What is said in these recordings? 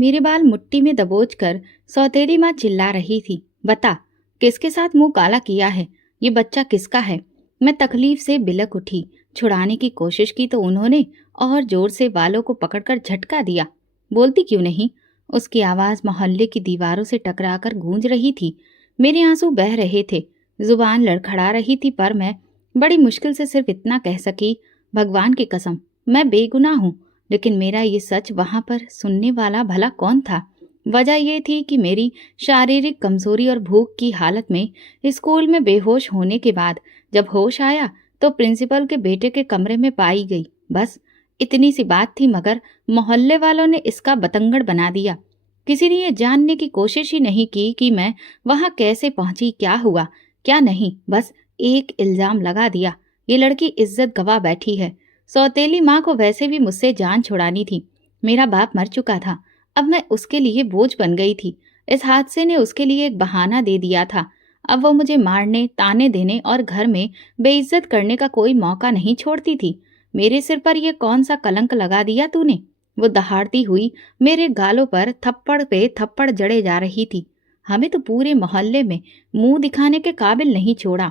मेरे बाल मुट्ठी में दबोचकर सौतेली माँ चिल्ला रही थी। बता, किसके साथ मुंह काला किया है? ये बच्चा किसका है? मैं तकलीफ से बिलक उठी। छुड़ाने की कोशिश की तो उन्होंने और जोर से बालों को पकड़कर झटका दिया। बोलती क्यों नहीं? उसकी आवाज मोहल्ले की दीवारों से टकराकर गूंज रही थी। मेरे आंसू बह रहे थे, जुबान लड़खड़ा रही थी, पर मैं बड़ी मुश्किल से सिर्फ इतना कह सकी, भगवान की कसम, मैं बेगुनाह हूँ। लेकिन मेरा ये सच वहां पर सुनने वाला भला कौन था? वजह यह थी कि मेरी शारीरिक कमजोरी और भूख की हालत में स्कूल में बेहोश होने के बाद जब होश आया तो प्रिंसिपल के बेटे के कमरे में पाई गई। बस इतनी सी बात थी, मगर मोहल्ले वालों ने इसका बतंगड़ बना दिया। किसी ने ये जानने की कोशिश ही नहीं की कि मैं वहां कैसे पहुंची, क्या हुआ क्या नहीं। बस एक इल्जाम लगा दिया, ये लड़की इज्जत गवा बैठी है। सौतेली माँ को वैसे भी मुझसे जान छुड़ानी थी। मेरा बाप मर चुका था, अब मैं उसके लिए बोझ बन गई थी। इस हादसे ने उसके लिए एक बहाना दे दिया था। अब वो मुझे मारने, ताने देने और घर में बेइज्जत करने का कोई मौका नहीं छोड़ती थी। मेरे सिर पर यह कौन सा कलंक लगा दिया तूने? वो दहाड़ती हुई मेरे गालों पर थप्पड़ पे थप्पड़ जड़े जा रही थी। हमें तो पूरे मोहल्ले में मुंह दिखाने के काबिल नहीं छोड़ा।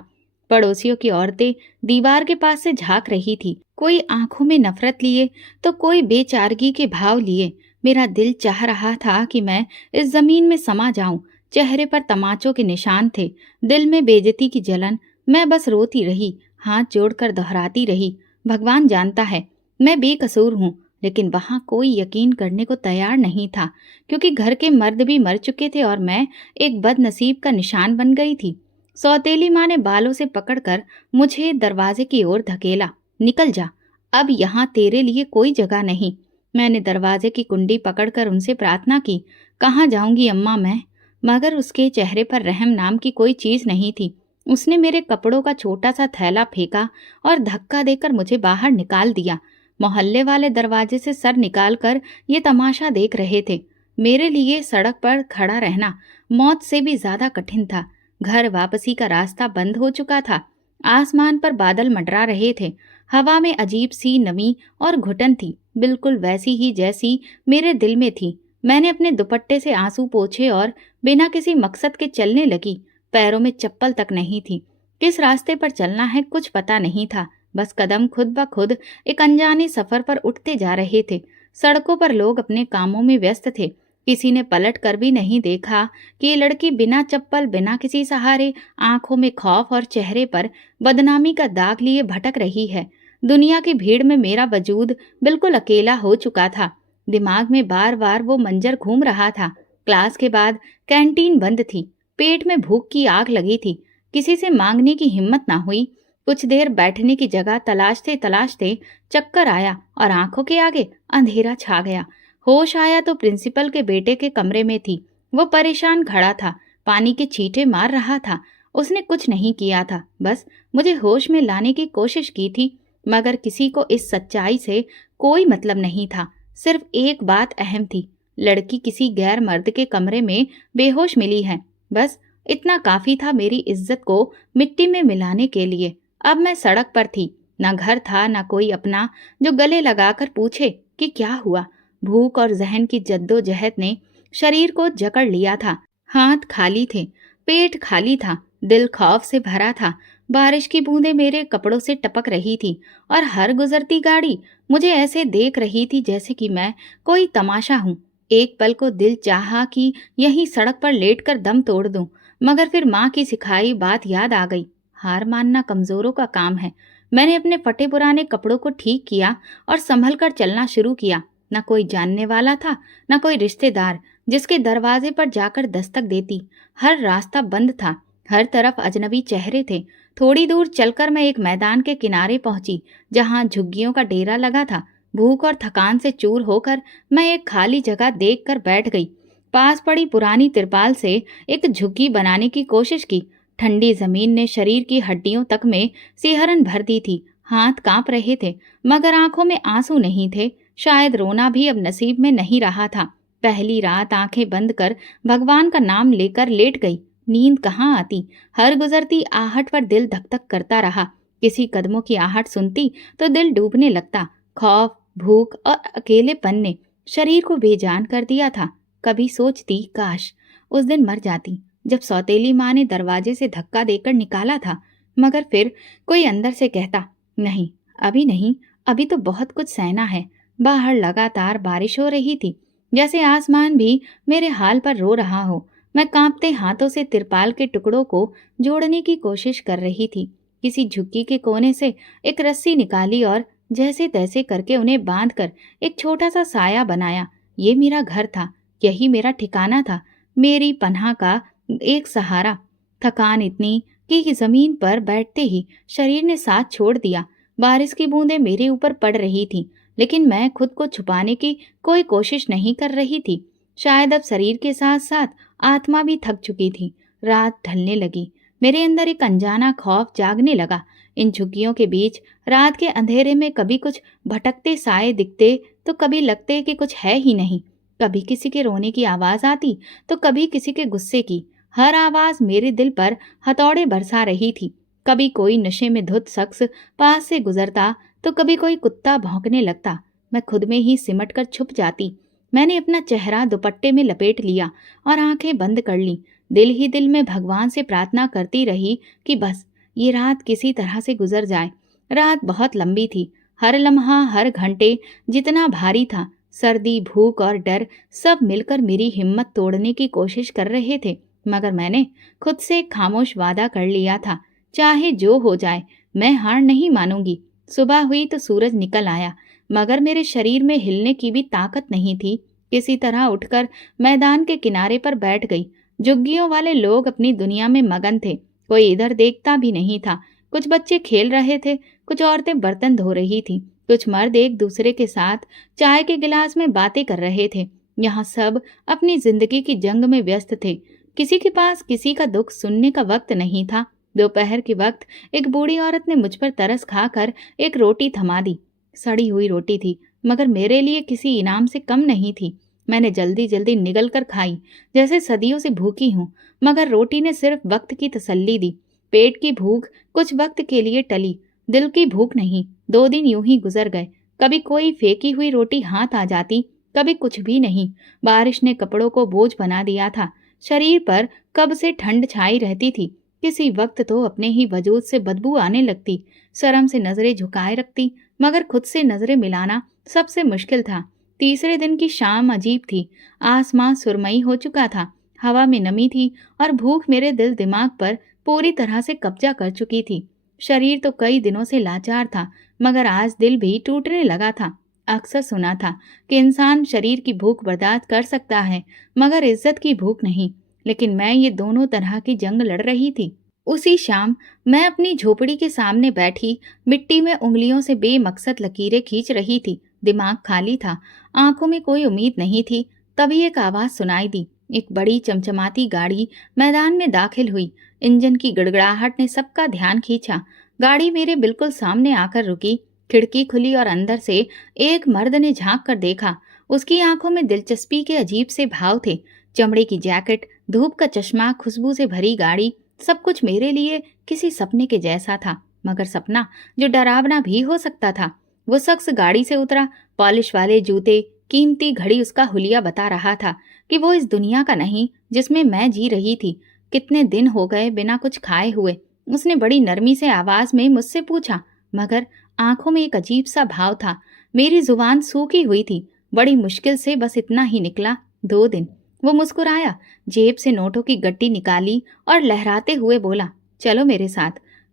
पड़ोसियों की औरतें दीवार के पास से झांक रही थी, कोई आंखों में नफरत लिए तो कोई बेचारगी के भाव लिए। मेरा दिल चाह रहा था कि मैं इस जमीन में समा जाऊं। चेहरे पर तमाचों के निशान थे, दिल में बेइज्जती की जलन। मैं बस रोती रही, हाथ जोड़कर दोहराती रही, भगवान जानता है मैं बेकसूर हूँ। लेकिन वहां कोई यकीन करने को तैयार नहीं था, क्योंकि घर के मर्द भी मर चुके थे और मैं एक बदनसीब का निशान बन गई थी। सौतेली माँ ने बालों से पकड़कर मुझे दरवाजे की ओर धकेला। निकल जा, अब यहाँ तेरे लिए कोई जगह नहीं। मैंने दरवाजे की कुंडी पकड़कर उनसे प्रार्थना की। कहाँ जाऊंगी अम्मा मैं? मगर उसके चेहरे पर रहम नाम की कोई चीज नहीं थी। उसने मेरे कपड़ों का छोटा सा थैला फेंका और धक्का देकर मुझे बाहर निकाल दिया। मोहल्ले वाले दरवाजे से सर निकालकर ये तमाशा देख रहे थे। मेरे लिए सड़क पर खड़ा रहना मौत से भी ज्यादा कठिन था। घर वापसी का रास्ता बंद हो चुका था। आसमान पर बादल मंडरा रहे थे। हवा में अजीब सी नमी और घुटन थी, बिल्कुल वैसी ही जैसी मेरे दिल में थी। मैंने अपने दुपट्टे से आंसू पोंछे और बिना किसी मकसद के चलने लगी। पैरों में चप्पल तक नहीं थी। किस रास्ते पर चलना है कुछ पता नहीं था। बस कदम खुद ब खुद एक अनजाने सफर पर उठते जा रहे थे। सड़कों पर लोग अपने कामों में व्यस्त थे। किसी ने पलट कर भी नहीं देखा कि ये लड़की बिना चप्पल, बिना किसी सहारे, आंखों में खौफ और चेहरे पर बदनामी का दाग लिए भटक रही है। दुनिया की भीड़ में मेरा वजूद बिल्कुल अकेला हो चुका था। दिमाग में बार बार वो मंजर घूम रहा था। क्लास के बाद कैंटीन बंद थी। पेट में भूख की आग लगी थी। किसी से मांगने की हिम्मत ना हुई। कुछ देर बैठने की जगह तलाशते तलाशते चक्कर आया और आंखों के आगे अंधेरा छा गया। होश आया तो प्रिंसिपल के बेटे के कमरे में थी। वो परेशान खड़ा था, पानी के छींटे मार रहा था। उसने कुछ नहीं किया था, बस मुझे होश में लाने की कोशिश की थी। मगर किसी को इस सच्चाई से कोई मतलब नहीं था। सिर्फ एक बात अहम थी, लड़की किसी गैर मर्द के कमरे में बेहोश मिली है। बस इतना काफी था मेरी इज्जत को मिट्टी में मिलाने के लिए। अब मैं सड़क पर थी, ना घर था ना कोई अपना जो गले लगाकर पूछे कि क्या हुआ। भूख और जहन की जद्दोजहद ने शरीर को जकड़ लिया था। हाथ खाली थे, पेट खाली था, दिल खौफ से भरा था। बारिश की बूंदें मेरे कपड़ों से टपक रही थी और हर गुजरती गाड़ी मुझे ऐसे देख रही थी जैसे कि मैं कोई तमाशा हूँ। एक पल को दिल चाहा कि यहीं सड़क पर लेटकर दम तोड़ दूं, मगर फिर माँ की सिखाई बात याद आ गई। हार मानना कमजोरों का काम है। मैंने अपने फटे पुराने कपड़ों को ठीक किया और संभल कर चलना शुरू किया। न कोई जानने वाला था, न कोई रिश्तेदार जिसके दरवाजे पर जाकर दस्तक देती। हर रास्ता बंद था, हर तरफ अजनबी चेहरे थे। थोड़ी दूर चलकर मैं एक मैदान के किनारे पहुंची, जहां झुग्गियों का डेरा लगा था। भूख और थकान से चूर होकर मैं एक खाली जगह देखकर बैठ गई। पास पड़ी पुरानी तिरपाल से एक झुग्गी बनाने की कोशिश की। ठंडी जमीन ने शरीर की हड्डियों तक में सिहरन भर दी थी। हाथ कांप रहे थे, मगर आंखों में आंसू नहीं थे। शायद रोना भी अब नसीब में नहीं रहा था। पहली रात आंखें बंद कर भगवान का नाम लेकर लेट गई। नींद कहाँ आती। हर गुजरती आहट पर दिल धक धक करता रहा। किसी कदमों की आहट सुनती तो दिल डूबने लगता। खौफ, भूख और अकेलेपन ने शरीर को बेजान कर दिया था। कभी सोचती काश उस दिन मर जाती जब सौतेली माँ ने दरवाजे से धक्का देकर निकाला था, मगर फिर कोई अंदर से कहता, नहीं, अभी नहीं, अभी तो बहुत कुछ सहना है। बाहर लगातार बारिश हो रही थी, जैसे आसमान भी मेरे हाल पर रो रहा हो। मैं कांपते हाथों से तिरपाल के टुकड़ों को जोड़ने की कोशिश कर रही थी। किसी झुग्गी के कोने से एक रस्सी निकाली और जैसे तैसे करके उन्हें बांधकर एक छोटा सा साया बनाया। ये मेरा घर था, यही मेरा ठिकाना था, मेरी पनाह का एक सहारा। थकान इतनी कि जमीन पर बैठते ही शरीर ने साथ छोड़ दिया। बारिश की बूंदें मेरे ऊपर पड़ रही थीं, लेकिन मैं खुद को छुपाने की कोई कोशिश नहीं कर रही थी। शायद अब शरीर के साथ साथ आत्मा भी थक चुकी थी। रात ढलने लगी, मेरे अंदर एक अनजाना खौफ जागने लगा। इन झुग्गियों के बीच रात के अंधेरे में कभी कुछ भटकते साए दिखते तो कभी लगते कि कुछ है ही नहीं। कभी किसी के रोने की आवाज आती तो कभी किसी के गुस्से की। हर आवाज मेरे दिल पर हथौड़े बरसा रही थी। कभी कोई नशे में धुत शख्स पास से गुजरता तो कभी कोई कुत्ता भौंकने लगता। मैं खुद में ही सिमट कर छुप जाती। मैंने अपना चेहरा दुपट्टे में लपेट लिया और आंखें बंद कर ली। दिल ही दिल में भगवान से प्रार्थना करती रही कि बस ये रात किसी तरह से गुजर जाए। रात बहुत लंबी थी। हर लम्हा, हर घंटे जितना भारी था। सर्दी, भूख और डर सब मिलकर मेरी हिम्मत तोड़ने की कोशिश कर रहे थे, मगर मैंने खुद से एक खामोश वादा कर लिया था, चाहे जो हो जाए मैं हार नहीं मानूंगी। सुबह हुई तो सूरज निकल आया, मगर मेरे शरीर में हिलने की भी ताकत नहीं थी। किसी तरह उठकर मैदान के किनारे पर बैठ गई। झुग्गियों वाले लोग अपनी दुनिया में मगन थे, कोई इधर देखता भी नहीं था। कुछ बच्चे खेल रहे थे, कुछ औरतें बर्तन धो रही थी, कुछ मर्द एक दूसरे के साथ चाय के गिलास में बातें कर रहे थे। यहाँ सब अपनी जिंदगी की जंग में व्यस्त थे। किसी के पास किसी का दुख सुनने का वक्त नहीं था। दोपहर के वक्त एक बूढ़ी औरत ने मुझ पर तरस खाकर एक रोटी थमा दी। सड़ी हुई रोटी थी, मगर मेरे लिए किसी इनाम से कम नहीं थी। मैंने जल्दी जल्दी निगल कर खाई, जैसे सदियों से भूखी हूँ, मगर रोटी ने सिर्फ वक्त की तसल्ली दी। पेट की भूख कुछ वक्त के लिए टली, दिल की भूख नहीं। 2 दिन यूं ही गुजर गए। कभी कोई फेंकी हुई रोटी हाथ आ जाती, कभी कुछ भी नहीं। बारिश ने कपड़ों को बोझ बना दिया था। शरीर पर कब से ठंड छाई रहती थी। किसी वक्त तो अपने ही वजूद से बदबू आने लगती। शर्म से नजरें झुकाए रखती, मगर खुद से नजरें मिलाना सबसे मुश्किल था। तीसरे दिन की शाम अजीब थी। आसमां सुरमई हो चुका था, हवा में नमी थी और भूख मेरे दिल दिमाग पर पूरी तरह से कब्जा कर चुकी थी। शरीर तो कई दिनों से लाचार था, मगर आज दिल भी टूटने लगा था। अक्सर सुना था कि इंसान शरीर की भूख बर्दाश्त कर सकता है, मगर इज्जत की भूख नहीं। लेकिन मैं ये दोनों तरह की जंग लड़ रही थी। उसी शाम मैं अपनी झोपड़ी के सामने बैठी मिट्टी में उंगलियों से बेमकसद लकीरें खींच रही थी। दिमाग खाली था, आंखों में कोई उम्मीद नहीं थी। तभी एक आवाज सुनाई दी। एक बड़ी चमचमाती गाड़ी मैदान में दाखिल हुई। इंजन की गड़गड़ाहट ने सबका ध्यान खींचा। गाड़ी मेरे बिल्कुल सामने आकर रुकी। खिड़की खुली और अंदर से एक मर्द ने झांक कर देखा। उसकी आंखों में दिलचस्पी के अजीब से भाव थे। चमड़े की जैकेट, धूप का चश्मा, खुशबू से भरी गाड़ी, सब कुछ मेरे लिए किसी सपने के जैसा था, मगर सपना जो डरावना भी हो सकता था। वो शख्स गाड़ी से उतरा। पॉलिश वाले जूते, कीमती घड़ी उसका हुलिया बता रहा था कि वो इस दुनिया का नहीं जिसमें मैं जी रही थी। कितने दिन हो गए बिना कुछ खाए हुए, उसने बड़ी नरमी से आवाज में मुझसे पूछा, मगर आंखों में एक अजीब सा भाव था। मेरी जुबान सूखी हुई थी। बड़ी मुश्किल से बस इतना ही निकला, 2 दिन। वो मुस्कुराया, जेब से नोटों की गट्टी निकाली और लहराते हुए बोला, चलो मेरे साथ,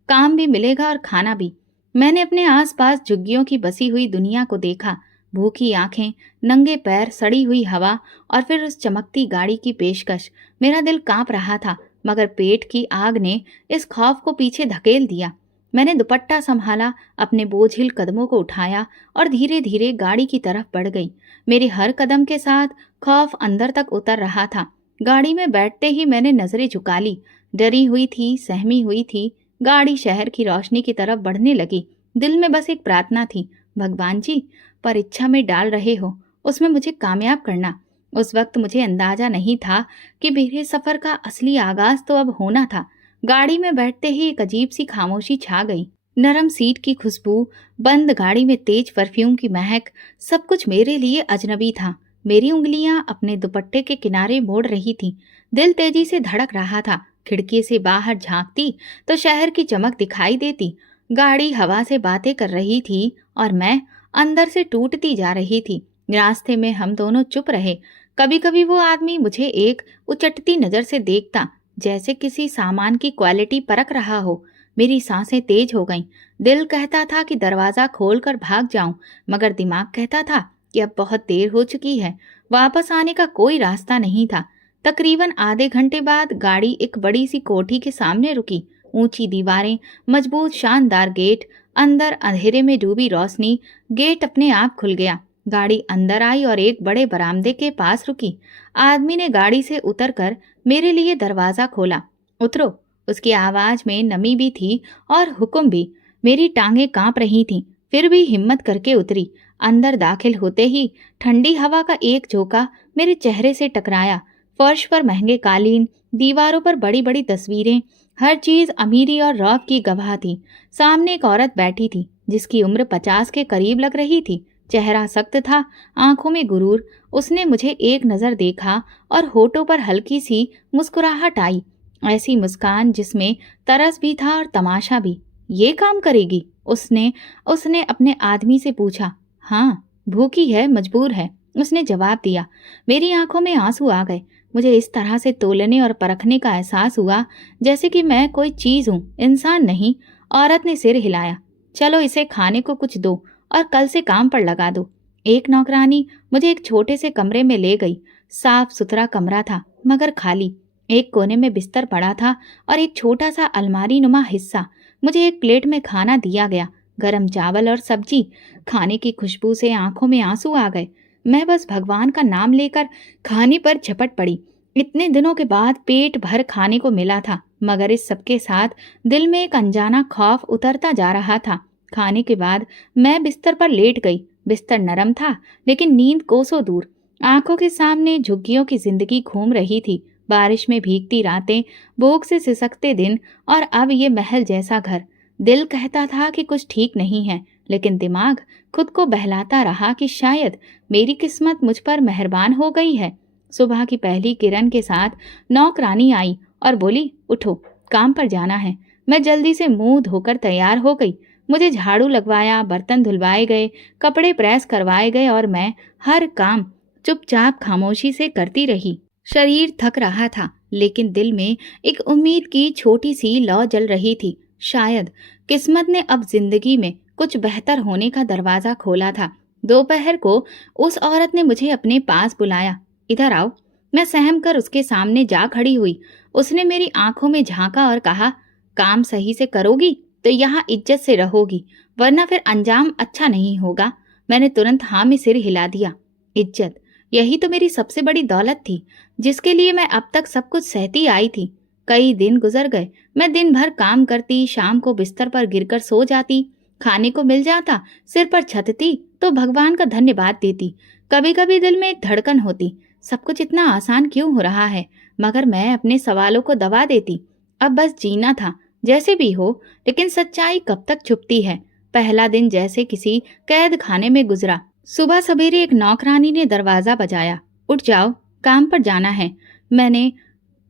काम भी मिलेगा और खाना भी। मैंने अपने आसपास झुग्गियों की बसी हुई दुनिया को देखा। भूखी आंखें, नंगे पैर, सड़ी हुई हवा और फिर उस चमकती गाड़ी की पेशकश। मेरा दिल कांप रहा था, मगर पेट की आग ने इस खौफ को पीछे धकेल दिया। मैंने दुपट्टा संभाला, अपने बोझिल कदमों को उठाया और धीरे धीरे गाड़ी की तरफ बढ़ गई। मेरे हर कदम के साथ खौफ अंदर तक उतर रहा था। गाड़ी में बैठते ही मैंने नजरें झुका ली। डरी हुई थी, सहमी हुई थी। गाड़ी शहर की रोशनी की तरफ बढ़ने लगी। दिल में बस एक प्रार्थना थी, भगवान जी, परीक्षा में डाल रहे हो, उसमें मुझे कामयाब करना। उस वक्त मुझे अंदाजा नहीं था कि मेरे सफर का असली आगाज तो अब होना था। गाड़ी में बैठते ही एक अजीब सी खामोशी छा गई। नरम सीट की खुशबू, बंद गाड़ी में तेज परफ्यूम की महक, सब कुछ मेरे लिए अजनबी था। मेरी उंगलियां अपने दुपट्टे के किनारे मोड़ रही थीं। दिल तेजी से धड़क रहा था। खिड़की से बाहर झांकती तो शहर की चमक दिखाई देती। गाड़ी हवा से बातें कर रही थी और मैं अंदर से टूटती जा रही थी। रास्ते में हम दोनों चुप रहे। कभी कभी वो आदमी मुझे एक उचटती नजर से देखता, जैसे किसी सामान की क्वालिटी परख रहा हो। मेरी सांसें तेज हो गईं। दिल कहता था कि दरवाजा खोलकर भाग जाऊं, मगर दिमाग कहता था कि अब बहुत देर हो चुकी है। वापस आने का कोई रास्ता नहीं था। तकरीबन आधे घंटे बाद गाड़ी एक बड़ी सी कोठी के सामने रुकी। ऊंची दीवारें, मजबूत शानदार गेट, अंदर अंधेरे में डूबी रोशनी। गेट अपने आप खुल गया। गाड़ी अंदर आई और एक बड़े बरामदे के पास रुकी। आदमी ने गाड़ी से उतरकर मेरे लिए दरवाजा खोला। उतरो। उसकी आवाज में नमी भी थी और हुक्म भी। मेरी टांगें कांप रही थीं, फिर भी हिम्मत करके उतरी। अंदर दाखिल होते ही ठंडी हवा का एक झोंका मेरे चेहरे से टकराया। फर्श पर महंगे कालीन, दीवारों पर बड़ी बड़ी तस्वीरें, हर चीज अमीरी और रौब की गवाह थी। सामने एक औरत बैठी थी जिसकी उम्र 50 के करीब लग रही थी। चेहरा सख्त था, आंखों में गुरूर। उसने मुझे एक नजर देखा और होठों पर हल्की सी मुस्कुराहट आई, ऐसी मुस्कान जिसमें तरस भी था और तमाशा भी। ये काम करेगी? उसने उसने अपने आदमी से पूछा। हाँ, भूखी है, मजबूर है, उसने जवाब दिया। मेरी आंखों में आंसू आ गए। मुझे इस तरह से तोलने और परखने का एहसास हुआ जैसे कि मैं कोई चीज हूँ, इंसान नहीं। औरत ने सिर हिलाया। चलो इसे खाने को कुछ दो और कल से काम पर लगा दो। एक नौकरानी मुझे एक छोटे से कमरे में ले गई। साफ सुथरा कमरा था, मगर खाली। एक कोने में बिस्तर पड़ा था और एक छोटा सा अलमारी नुमा हिस्सा। मुझे एक प्लेट में खाना दिया गया, गरम चावल और सब्जी। खाने की खुशबू से आंखों में आंसू आ गए। मैं बस भगवान का नाम लेकर खाने पर झपट पड़ी। इतने दिनों के बाद पेट भर खाने को मिला था, मगर इस सबके साथ दिल में एक अनजाना खौफ उतरता जा रहा था। खाने के बाद मैं बिस्तर पर लेट गई। बिस्तर नरम था, लेकिन नींद कोसों दूर। आंखों के सामने झुग्गियों की जिंदगी घूम रही थी। बारिश में भीगती रातें, भूख से सिसकते दिन, और अब ये महल जैसा घर। दिल कहता था कि कुछ ठीक नहीं है, लेकिन दिमाग खुद को बहलाता रहा कि शायद मेरी किस्मत मुझ पर मेहरबान हो गई है। सुबह की पहली किरण के साथ नौकरानी आई और बोली, उठो, काम पर जाना है। मैं जल्दी से मुंह धोकर तैयार हो गई। मुझे झाड़ू लगवाया, बर्तन धुलवाए गए, कपड़े प्रेस करवाए गए और मैं हर काम चुपचाप खामोशी से करती रही। शरीर थक रहा था, लेकिन दिल में एक उम्मीद की छोटी सी लौ जल रही थी। शायद किस्मत ने अब जिंदगी में कुछ बेहतर होने का दरवाजा खोला था। दोपहर को उस औरत ने मुझे अपने पास बुलाया। इधर आओ। मैं सहम कर उसके सामने जा खड़ी हुई। उसने मेरी आंखों में झांका और कहा, काम सही से करोगी तो यहाँ इज्जत से रहोगी, वरना फिर अंजाम अच्छा नहीं होगा। मैंने तुरंत हाँ में सिर हिला दिया। इज्जत, यही तो मेरी सबसे बड़ी दौलत थी, जिसके लिए मैं अब तक सब कुछ सहती आई थी। कई दिन गुजर गए। मैं दिन भर काम करती, शाम को बिस्तर पर गिरकर सो जाती। खाने को मिल जाता, सिर पर छत थी तो भगवान का धन्यवाद देती। कभी कभी दिल में एक धड़कन होती, सब कुछ इतना आसान क्यों हो रहा है, मगर मैं अपने सवालों को दबा देती। अब बस जीना था, जैसे भी हो। लेकिन सच्चाई कब तक छुपती है। पहला दिन जैसे किसी कैद खाने में गुजरा। सुबह सवेरे एक नौकरानी ने दरवाजा बजाया। उठ जाओ, काम पर जाना है। मैंने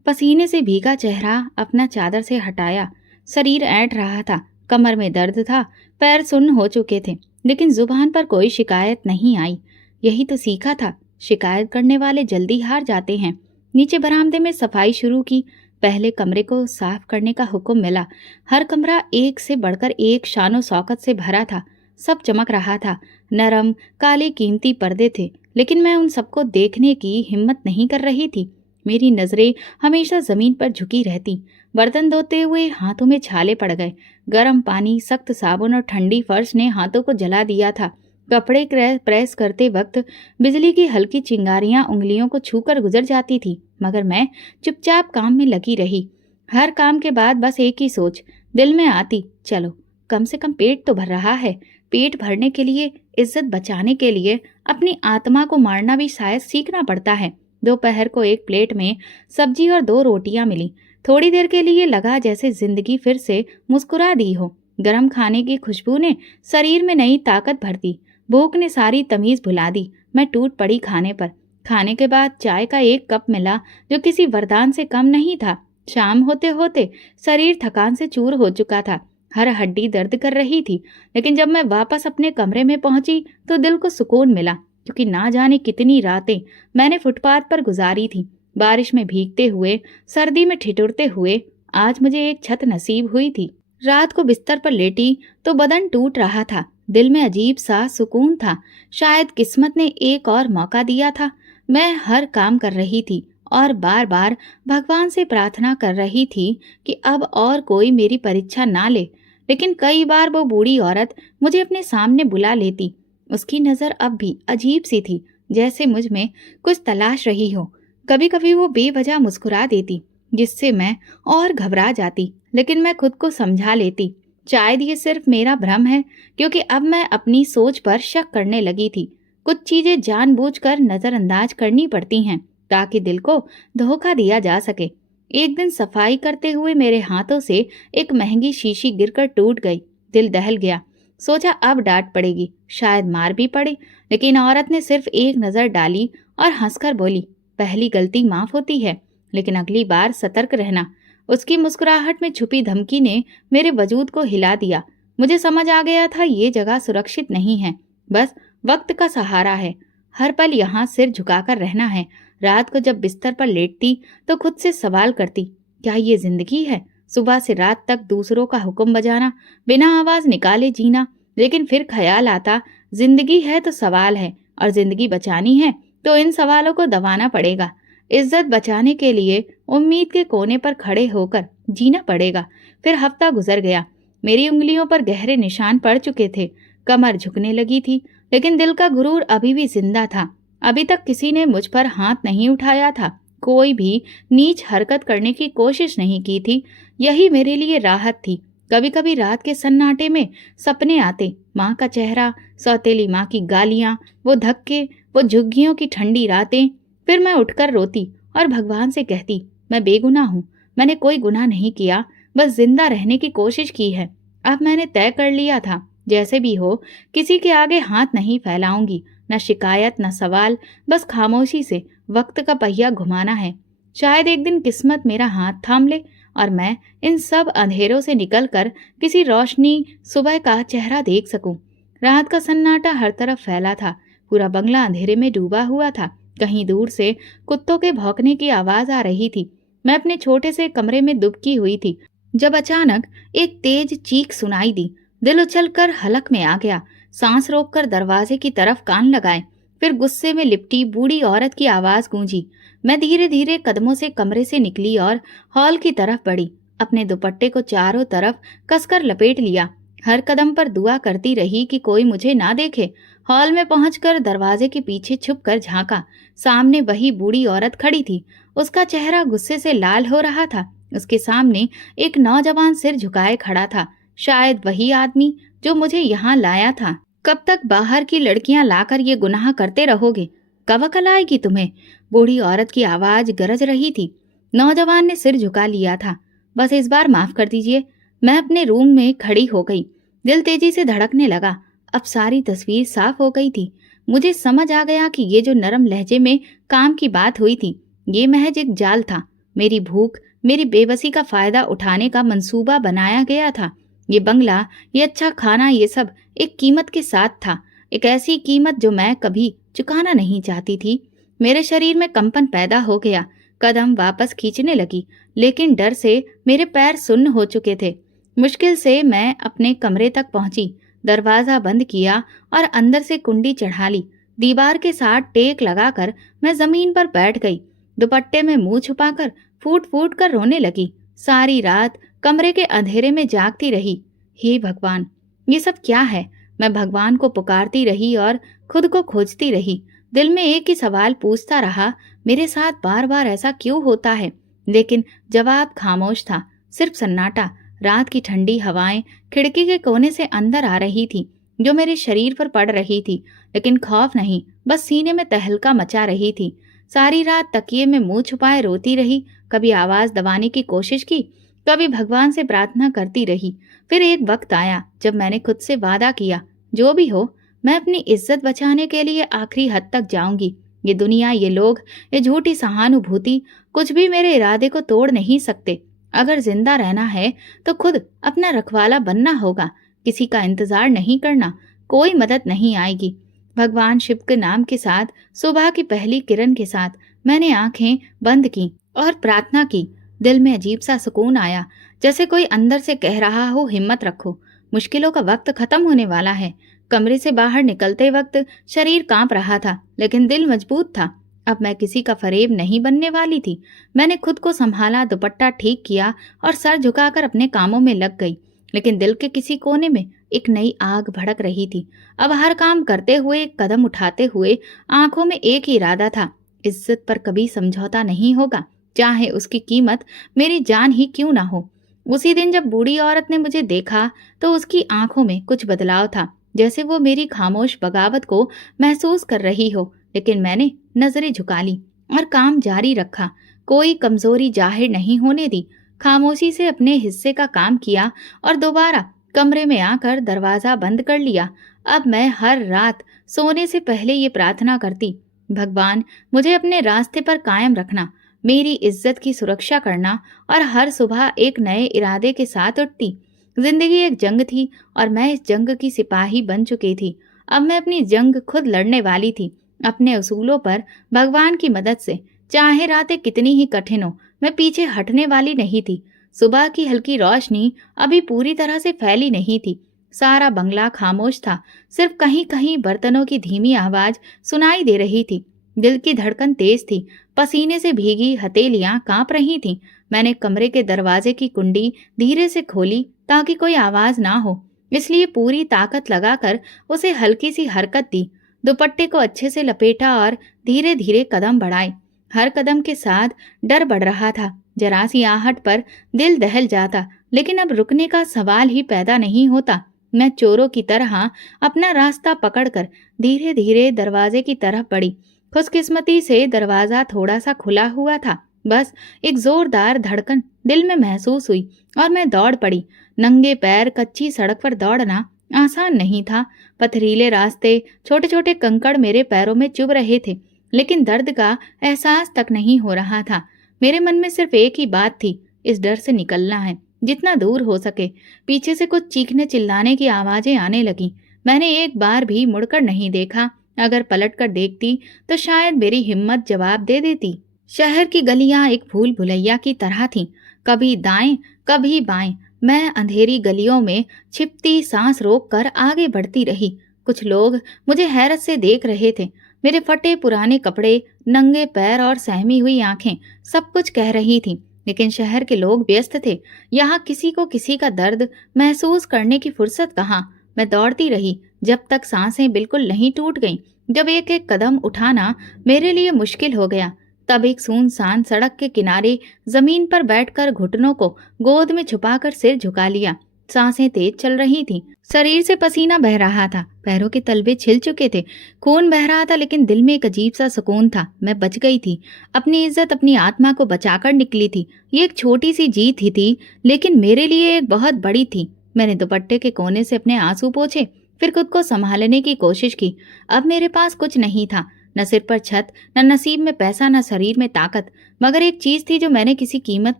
पसीने से भीगा चेहरा अपना चादर से हटाया। शरीर ऐंठ रहा था, कमर में दर्द था, पैर सुन्न हो चुके थे, लेकिन जुबान पर कोई शिकायत नहीं आई। यही तो सीखा था, शिकायत करने वाले जल्दी हार जाते हैं। नीचे बरामदे में सफाई शुरू की। पहले कमरे को साफ करने का हुक्म मिला। हर कमरा एक से बढ़कर एक शानो शौकत से भरा था। सब चमक रहा था। नरम काले कीमती पर्दे थे, लेकिन मैं उन सबको देखने की हिम्मत नहीं कर रही थी। मेरी नजरें हमेशा जमीन पर झुकी रहती। बर्तन धोते हुए हाथों में छाले पड़ गए। गर्म पानी, सख्त साबुन और ठंडी फर्श ने हाथों को जला दिया था। कपड़े प्रेस करते वक्त बिजली की हल्की चिंगारियां उंगलियों को छूकर गुजर जाती थी, मगर मैं चुपचाप काम में लगी रही। हर काम के बाद बस एक ही सोच दिल में आती, चलो कम से कम पेट तो भर रहा है। पेट भरने के लिए, इज्जत बचाने के लिए अपनी आत्मा को मारना भी शायद सीखना पड़ता है। दोपहर को एक प्लेट में सब्जी और 2 रोटियां मिली। थोड़ी देर के लिए लगा जैसे जिंदगी फिर से मुस्कुरा दी हो। गरम खाने की खुशबू ने शरीर में नई ताकत भर दी। भूख ने सारी तमीज भुला दी। मैं टूट पड़ी खाने पर। खाने के बाद चाय का एक कप मिला, जो किसी वरदान से कम नहीं था। शाम होते होते शरीर थकान से चूर हो चुका था, हर हड्डी दर्द कर रही थी। लेकिन जब मैं वापस अपने कमरे में पहुंची तो दिल को सुकून मिला, क्योंकि ना जाने कितनी रातें मैंने फुटपाथ पर गुजारी थी, बारिश में भीगते हुए, सर्दी में ठिठुरते हुए। आज मुझे एक छत नसीब हुई थी। रात को बिस्तर पर लेटी तो बदन टूट रहा था, दिल में अजीब सा सुकून था। शायद किस्मत ने एक और मौका दिया था। मैं हर काम कर रही थी और बार बार भगवान से प्रार्थना कर रही थी कि अब और कोई मेरी परीक्षा ना ले। लेकिन कई बार वो बूढ़ी औरत मुझे अपने सामने बुला लेती। उसकी नज़र अब भी अजीब सी थी, जैसे मुझ में कुछ तलाश रही हो। कभी कभी वो बेवजह मुस्कुरा देती, जिससे मैं और घबरा जाती, लेकिन मैं खुद को समझा लेती। शायद ये सिर्फ मेरा भ्रम है, क्योंकि अब मैं अपनी सोच पर शक करने लगी थी। कुछ चीजें जानबूझकर नजरअंदाज करनी पड़ती हैं ताकि दिल को धोखा दिया जा सके। एक दिन सफाई करते हुए मेरे हाथों से एक महंगी शीशी गिरकर टूट गई। दिल दहल गया। सोचा अब डांट पड़ेगी, शायद मार भी पड़े। लेकिन औरत ने सिर्फ एक नजर डाली और हंसकर बोली, पहली गलती माफ होती है, लेकिन अगली बार सतर्क रहना। उसकी मुस्कुराहट में छुपी धमकी ने मेरे वजूद को हिला दिया। मुझे समझ आ गया था ये जगह सुरक्षित नहीं है, बस वक्त का सहारा है। हर पल यहाँ सिर झुकाकर रहना है। रात को जब बिस्तर पर लेटती तो खुद से सवाल करती, क्या ये जिंदगी है? सुबह से रात तक दूसरों का हुक्म बजाना, बिना आवाज निकाले जीना। लेकिन फिर ख्याल आता, जिंदगी है तो सवाल है, और जिंदगी बचानी है तो इन सवालों को दबाना पड़ेगा। इज्जत बचाने के लिए उम्मीद के कोने पर खड़े होकर जीना पड़ेगा। फिर हफ्ता गुजर गया। मेरी उंगलियों पर गहरे निशान पड़ चुके थे, कमर झुकने लगी थी, लेकिन दिल का गुरूर अभी भी जिंदा था। अभी तक किसी ने मुझ पर हाथ नहीं उठाया था, कोई भी नीच हरकत करने की कोशिश नहीं की थी। यही मेरे लिए राहत थी। कभी कभी रात के सन्नाटे में सपने आते, माँ का चेहरा, सौतेली माँ की गालियाँ, वो धक्के, वो झुग्गियों की ठंडी रातें। फिर मैं उठकर रोती और भगवान से कहती, मैं बेगुनाह हूँ, मैंने कोई गुनाह नहीं किया, बस जिंदा रहने की कोशिश की है। अब मैंने तय कर लिया था, जैसे भी हो किसी के आगे हाथ नहीं फैलाऊंगी। न शिकायत न सवाल, बस खामोशी से वक्त का पहिया घुमाना है। शायद एक दिन किस्मत मेरा हाथ थाम ले और मैं इन सब अंधेरों से निकलकर किसी रोशनी सुबह का चेहरा देख सकूं। रात का सन्नाटा हर तरफ फैला था, पूरा बंगला अंधेरे में डूबा हुआ था। कहीं दूर से कुत्तों के भौंकने की आवाज आ रही थी। मैं अपने छोटे से कमरे में दुबकी हुई थी, जब अचानक एक तेज चीख सुनाई दी। दिल उछलकर हलक में आ गया। सांस रोककर दरवाजे की तरफ कान लगाए। फिर गुस्से में लिपटी बूढ़ी औरत की आवाज गूंजी। मैं धीरे धीरे कदमों से कमरे से निकली और हॉल की तरफ बढ़ी। अपने दुपट्टे को चारों तरफ कसकर लपेट लिया। हर कदम पर दुआ करती रही कि कोई मुझे ना देखे। हॉल में पहुंचकर दरवाजे के पीछे छुपकर झांका। सामने वही बूढ़ी औरत खड़ी थी। उसका चेहरा गुस्से से लाल हो रहा था। उसके सामने एक नौजवान सिर झुकाए खड़ा था, शायद वही आदमी जो मुझे यहाँ लाया था। कब तक बाहर की लड़कियां लाकर ये गुनाह करते रहोगे? कब अकल आएगी तुम्हें? बूढ़ी औरत की आवाज गरज रही थी। नौजवान ने सिर झुका लिया था। बस इस बार माफ कर दीजिए। मैं अपने रूम में खड़ी हो गई। दिल तेजी से धड़कने लगा। अब सारी तस्वीर साफ हो गई थी। मुझे समझ आ गया कि ये जो नरम लहजे में काम की बात हुई थी, ये महज एक जाल था। मेरी भूख, मेरी बेबसी का फायदा उठाने का मंसूबा बनाया गया था। ये बंगला, ये अच्छा खाना, ये सब एक कीमत के साथ था। एक ऐसी कीमत जो मैं कभी चुकाना नहीं चाहती थी। मेरे शरीर में कंपन पैदा हो गया। कदम वापस खींचने लगी, लेकिन डर से मेरे पैर सुन्न हो चुके थे। मुश्किल से मैं अपने कमरे तक पहुंची। दरवाजा बंद किया और अंदर से कुंडी चढ़ा ली। दीवार के साथ टेक लगाकर मैं जमीन पर बैठ गई। दुपट्टे में मुंह छुपाकर फूट फूट कर रोने लगी। सारी रात कमरे के अंधेरे में जागती रही। हे भगवान, ये सब क्या है? मैं भगवान को पुकारती रही और खुद को खोजती रही। दिल में एक ही सवाल पूछता रहा, मेरे साथ बार बार ऐसा क्यों होता है? लेकिन जवाब खामोश था, सिर्फ सन्नाटा। रात की ठंडी हवाएं खिड़की के कोने से अंदर आ रही थी, जो मेरे शरीर पर पड़ रही थी। लेकिन खौफ नहीं, बस सीने में तहलका मचा रही थी। सारी रात तकिए में मुंह छुपाए रोती रही। कभी आवाज दबाने की कोशिश की, कभी भगवान से प्रार्थना करती रही। फिर एक वक्त आया जब मैंने खुद से वादा किया, जो भी हो मैं अपनी इज्जत बचाने के लिए आखिरी हद तक जाऊंगी। ये दुनिया, ये लोग, ये झूठी सहानुभूति कुछ भी मेरे इरादे को तोड़ नहीं सकते। अगर जिंदा रहना है तो खुद अपना रखवाला बनना होगा, किसी का इंतजार नहीं करना, कोई मदद नहीं आएगी। भगवान शिव के नाम के साथ सुबह की पहली किरण के साथ मैंने आंखें बंद की और प्रार्थना की। दिल में अजीब सा सुकून आया, जैसे कोई अंदर से कह रहा हो, हिम्मत रखो, मुश्किलों का वक्त खत्म होने वाला है। कमरे से बाहर निकलते वक्त शरीर कांप रहा था, लेकिन दिल मजबूत था। अब मैं किसी का फरेब नहीं बनने वाली थी। मैंने खुद को संभाला, दुपट्टा ठीक किया और सर झुकाकर अपने कामों में लग गई। लेकिन दिल के किसी कोने में एक नई आग भड़क रही थी। अब हर काम करते हुए, एक कदम उठाते हुए आंखों में एक ही इरादा था, इज्जत पर कभी समझौता नहीं होगा, चाहे उसकी कीमत मेरी जान ही क्यों ना हो। उसी दिन जब बूढ़ी औरत ने मुझे देखा तो उसकी आंखों में कुछ बदलाव था, जैसे वो मेरी खामोश बगावत को महसूस कर रही हो। लेकिन मैंने नजरें झुका ली और काम जारी रखा, कोई कमजोरी जाहिर नहीं होने दी। खामोशी से अपने हिस्से का काम किया और दोबारा कमरे में आकर दरवाजा बंद कर लिया। अब मैं हर रात सोने से पहले ये प्रार्थना करती, भगवान मुझे अपने रास्ते पर कायम रखना, मेरी इज्जत की सुरक्षा करना। और हर सुबह एक नए इरादे के साथ उठती। जिंदगी एक जंग थी और मैं इस जंग की सिपाही बन चुकी थी। अब मैं अपनी जंग खुद लड़ने वाली थी, अपने उसूलों पर, भगवान की मदद से। चाहे रातें कितनी ही कठिन हो, मैं पीछे हटने वाली नहीं थी। सुबह की हल्की रोशनी अभी पूरी तरह से फैली नहीं थी। सारा बंगला खामोश था, सिर्फ कहीं कहीं बर्तनों की धीमी आवाज सुनाई दे रही थी। दिल की धड़कन तेज थी, पसीने से भीगी हथेलियां कांप रही थीं। मैंने कमरे के दरवाजे की कुंडी धीरे से खोली ताकि कोई आवाज ना हो, इसलिए पूरी ताकत लगाकर उसे हल्की सी हरकत दी। दुपट्टे को अच्छे से लपेटा और धीरे धीरे कदम बढ़ाए। हर कदम के साथ डर बढ़ रहा था, जरा सी आहट पर दिल दहल जाता, लेकिन अब रुकने का सवाल ही पैदा नहीं होता। मैं चोरों की तरह अपना रास्ता पकड़कर धीरे धीरे दरवाजे की तरफ बढ़ी। खुशकिस्मती से दरवाजा थोड़ा सा खुला हुआ था, बस एक जोरदार धड़कन दिल में महसूस हुई और मैं दौड़ पड़ी। नंगे पैर कच्ची सड़क पर दौड़ना आसान नहीं था। पथरीले रास्ते, छोटे छोटे कंकड़ मेरे पैरों में चुभ रहे थे, लेकिन दर्द का एहसास तक नहीं हो रहा था। मेरे मन में सिर्फ एक ही बात थी, इस डर से निकलना है, जितना दूर हो सके। पीछे से कुछ चीखने चिल्लाने की आवाजें आने लगी। मैंने एक बार भी मुड़कर नहीं देखा। अगर पलटकर देखती तो शायद मेरी हिम्मत जवाब दे देती। शहर की गलियां एक भूल भुलैया की तरह थीं, कभी दाएं कभी बाएं। मैं अंधेरी गलियों में छिपती सांस रोक कर आगे बढ़ती रही। कुछ लोग मुझे हैरत से देख रहे थे। मेरे फटे पुराने कपड़े, नंगे पैर और सहमी हुई आंखें सब कुछ कह रही थीं। लेकिन शहर के लोग व्यस्त थे, यहाँ किसी को किसी का दर्द महसूस करने की फुर्सत कहाँ। मैं दौड़ती रही जब तक सांसें बिल्कुल नहीं टूट गईं। जब एक एक कदम उठाना मेरे लिए मुश्किल हो गया, तब एक सुनसान सड़क के किनारे जमीन पर बैठकर घुटनों को गोद में छुपाकर सिर झुका लिया। सांसें तेज चल रही थीं, शरीर से पसीना बह रहा था, पैरों के तलवे छिल चुके थे, खून बह रहा था, लेकिन दिल में एक अजीब सा सुकून था। मैं बच गई थी, अपनी इज्जत, अपनी आत्मा को बचाकर निकली थी। ये एक छोटी सी जीत ही थी, लेकिन मेरे लिए एक बहुत बड़ी थी। मैंने दुपट्टे के कोने से अपने आंसू पोंछे, फिर खुद को संभालने की कोशिश की। अब मेरे पास कुछ नहीं था, न सिर पर छत, न नसीब में पैसा, न शरीर में ताकत, मगर एक चीज थी जो मैंने किसी कीमत